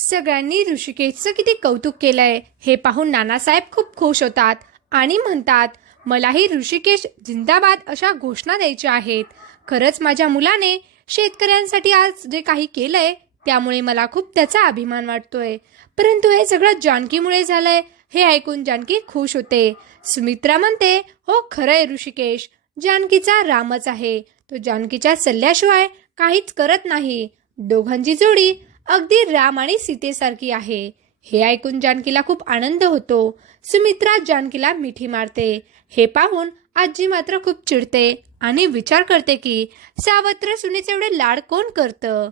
सगळ्यांनी ऋषिकेशचं किती कौतुक केलंय हे पाहून नानासाहेब खूप खुश होतात आणि म्हणतात मलाही ऋषिकेश जिंदाबाद अशा घोषणा द्यायच्या आहेत. खरंच माझ्या मुलाने शेतकऱ्यांसाठी आज जे काही केलंय त्यामुळे मला खूप त्याचा अभिमान वाटतोय. परंतु हे सगळं जानकीमुळे झालंय हे ऐकून जानकी खुश होते. सुमित्रा म्हणते हो खरंय ऋषिकेश जानकीचा रामच आहे. तो जानकीच्या सल्ल्याशिवाय काहीच करत नाही. दोघांची जोडी अगदी राम आणि सीतेसारखी आहे. हे ऐकून जानकीला खूप आनंद होतो. सुमित्रा जानकीला मिठी मारते. हे पाहून आजी मात्र खूप चिडते आणि विचार करते की सावत्र सुनेचे एवढे लाड कोण करतं?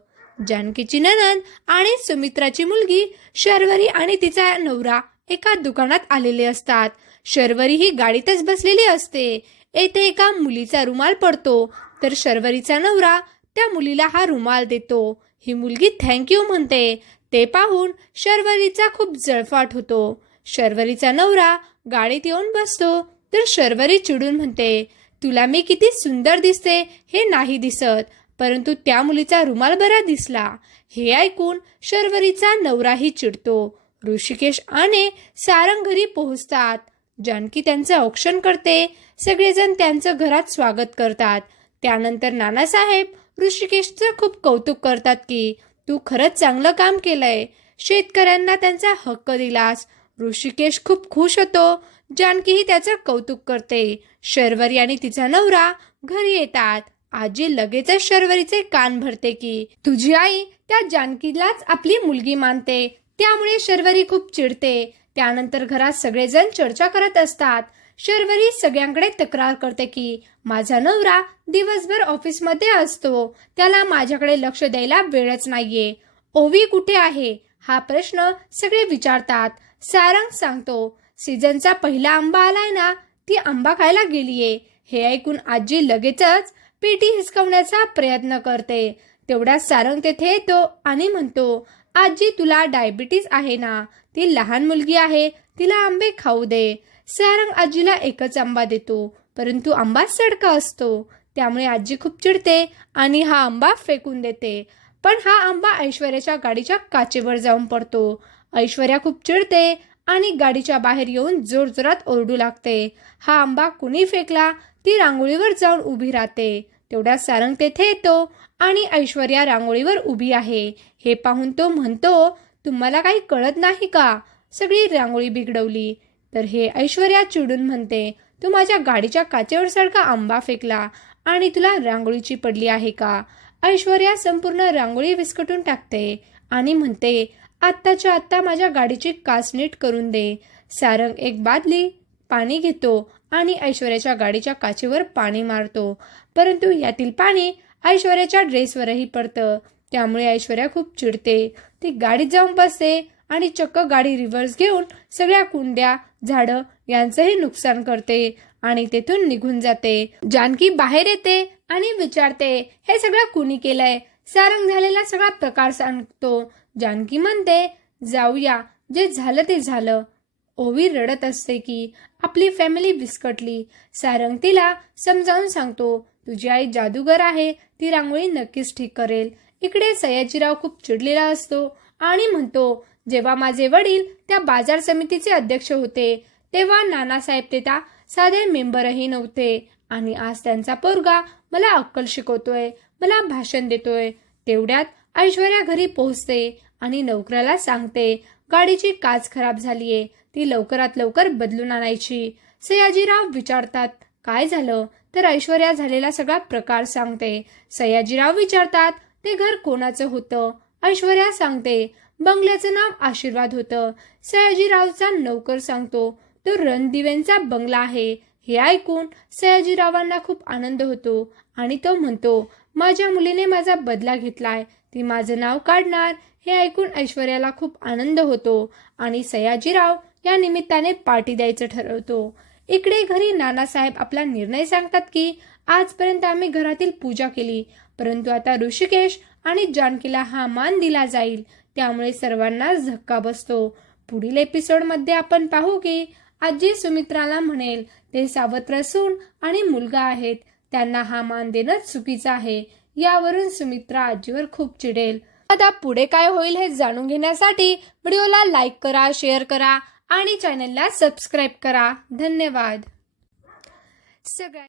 जानकीची ननद आणि सुमित्राची मुलगी शर्वरी आणि तिचा नवरा एका दुकानात आलेले असतात. शर्वरी ही गाडीतच बसलेली असते. येथे एका मुलीचा रुमाल पडतो. तर शर्वरीचा नवरा त्या मुलीला हा रुमाल देतो. ही मुलगी थँक्यू म्हणते. ते पाहून शर्वरीचा खूप जळफाट होतो. शर्वरीचा नवरा गाडीत येऊन बसतो. तर शर्वरी चिडून म्हणते तुला मी किती सुंदर दिसते. हे नाही दिसत. परंतु त्या मुलीचा रुमाल बरा दिसला. हे ऐकून शर्वरीचा नवराही चिडतो. ऋषिकेश आणि सारंग घरी पोहोचतात. जानकी त्यांचं औक्षण करते. सगळेजण त्यांचं घरात स्वागत करतात. त्यानंतर नानासाहेब ऋषिकेशचं खूप कौतुक करतात की तू खरंच चांगलं काम केलंय. शेतकऱ्यांना त्यांचा हक्क दिलास. ऋषिकेश खूप खुश होतो. जानकीही त्याचं कौतुक करते. शर्वरी आणि तिचा नवरा घरी येतात. आजी लगेचच शर्वरीचे कान भरते की तुझी आई त्या जानकीलाच आपली मुलगी मानते. त्यामुळे शर्वरी खूप चिडते. त्यानंतर घरात सगळेजण चर्चा करत असतात. शर्वरी सगळ्यांकडे तक्रार करते की माझा नवरा दिवसभर ऑफिसमध्ये असतो. त्याला माझ्याकडे लक्ष द्यायला वेळच नाहीये. ओवी कुठे आहे? हा प्रश्न सगळे विचारतात. सारंग सांगतो सीझनचा पहिला आंबा आलाय ना ती आंबा खायला गेलीये. हे ऐकून आजी लगेचच पेटी हिसकवण्याचा प्रयत्न करते. तेवढ्यात सारंग तेथे येतो आणि म्हणतो आजी तुला डायबिटीज आहे ना. ती लहान मुलगी आहे. तिला आंबे खाऊ दे. सारंग आजीला एकच आंबा देतो परंतु आंबा सडका असतो. त्यामुळे आजी खूप चिडते आणि हा आंबा फेकून देते. पण हा आंबा ऐश्वर्याच्या गाडीच्या काचेवर जाऊन पडतो. ऐश्वर्या खूप चिडते आणि गाडीच्या बाहेर येऊन जोरजोरात ओरडू लागते. हा आंबा कुणी फेकला? ती रांगोळीवर जाऊन उभी राहते. तेवढ्यात सारंग तेथे येतो आणि ऐश्वर्या रांगोळीवर उभी आहे. हे पाहून तो म्हणतो तुम्हाला काही कळत नाही का? सगळी रांगोळी बिघडवली. तर हे ऐश्वर्या चिडून म्हणते तू माझ्या गाडीच्या काचेवर सारखा आंबा फेकला आणि तुला रांगोळीची पडली आहे का? ऐश्वर्या संपूर्ण रांगोळी विस्कटून टाकते आणि म्हणते आत्ताच्या आत्ता माझ्या गाडीची काच नीट करून दे. सारंग एक बादली पाणी घेतो आणि ऐश्वर्याच्या गाडीच्या काचेवर पाणी मारतो. परंतु यातील पाणी ऐश्वर्याच्या ड्रेसवरही पडतं. त्यामुळे ऐश्वर्या खूप चिडते. ती गाडीत जाऊन बसते आणि चक्क गाडी रिव्हर्स घेऊन सगळ्या कुंड्या झाडं यांचंही नुकसान करते आणि तेथून निघून जाते. जानकी बाहेर येते आणि विचारते हे सगळं कुणी केलंय? सारंग झालेला सगळा प्रकार सांगतो. जानकी म्हणते जाऊया जे झालं ते झालं. ओवी रडत असते की आपली फॅमिली विस्कटली. सारंग तिला समजावून सांगतो तुझी आई जादूगर आहे ती रांगोळी नक्कीच ठीक करेल. इकडे सयाजीराव खूप चिडलेला असतो आणि म्हणतो जेव्हा माझे वडील त्या बाजार समितीचे अध्यक्ष होते तेव्हा नानासाहेब ते त्या साधे मेंबरही नव्हते. आणि आज त्यांचा पोरगा मला अक्कल शिकवतोय मला भाषण देतोय. तेवढ्यात ऐश्वर्या घरी पोहोचते आणि नोकराला सांगते गाडीची काच खराब झालीये ती लवकरात लवकर बदलून आणायची. सयाजीराव विचारतात काय झालं? तर ऐश्वर्या झालेला सगळा प्रकार सांगते. सयाजीराव विचारतात ते घर कोणाचं होतं? ऐश्वर्या सांगते बंगल्याचं नाव आशीर्वाद होतं. सयाजीरावचा नौकर सांगतो तो रणदिवेंचा बंगला आहे. हे ऐकून सयाजीरावांना खूप आनंद होतो आणि तो म्हणतो माझ्या मुलीने माझा बदला घेतलाय. ती माझं नाव काढणार. हे ऐकून ऐश्वर्याला खूप आनंद होतो आणि सयाजीराव या निमित्ताने पार्टी द्यायचं ठरवतो. इकडे घरी नानासाहेब आपला निर्णय सांगतात की आजपर्यंत आम्ही घरातील पूजा केली परंतु आता ऋषिकेश आणि जानकीला हा मान दिला जाईल. त्यामुळे सर्वांनाच धक्का बसतो. पुढील एपिसोडमध्ये आपण पाहू की आजी सुमित्राला म्हणेल ते सावत्र सून आणि मुलगा आहेत. त्यांना हा मान देणं चुकीचं आहे. यावरून सुमित्रा आजीवर खूप चिडेल. आता पुढे काय होईल हे जाणून घेण्यासाठी व्हिडिओला लाईक करा शेअर करा आणि चॅनलला सबस्क्राईब करा. धन्यवाद. सगळ्या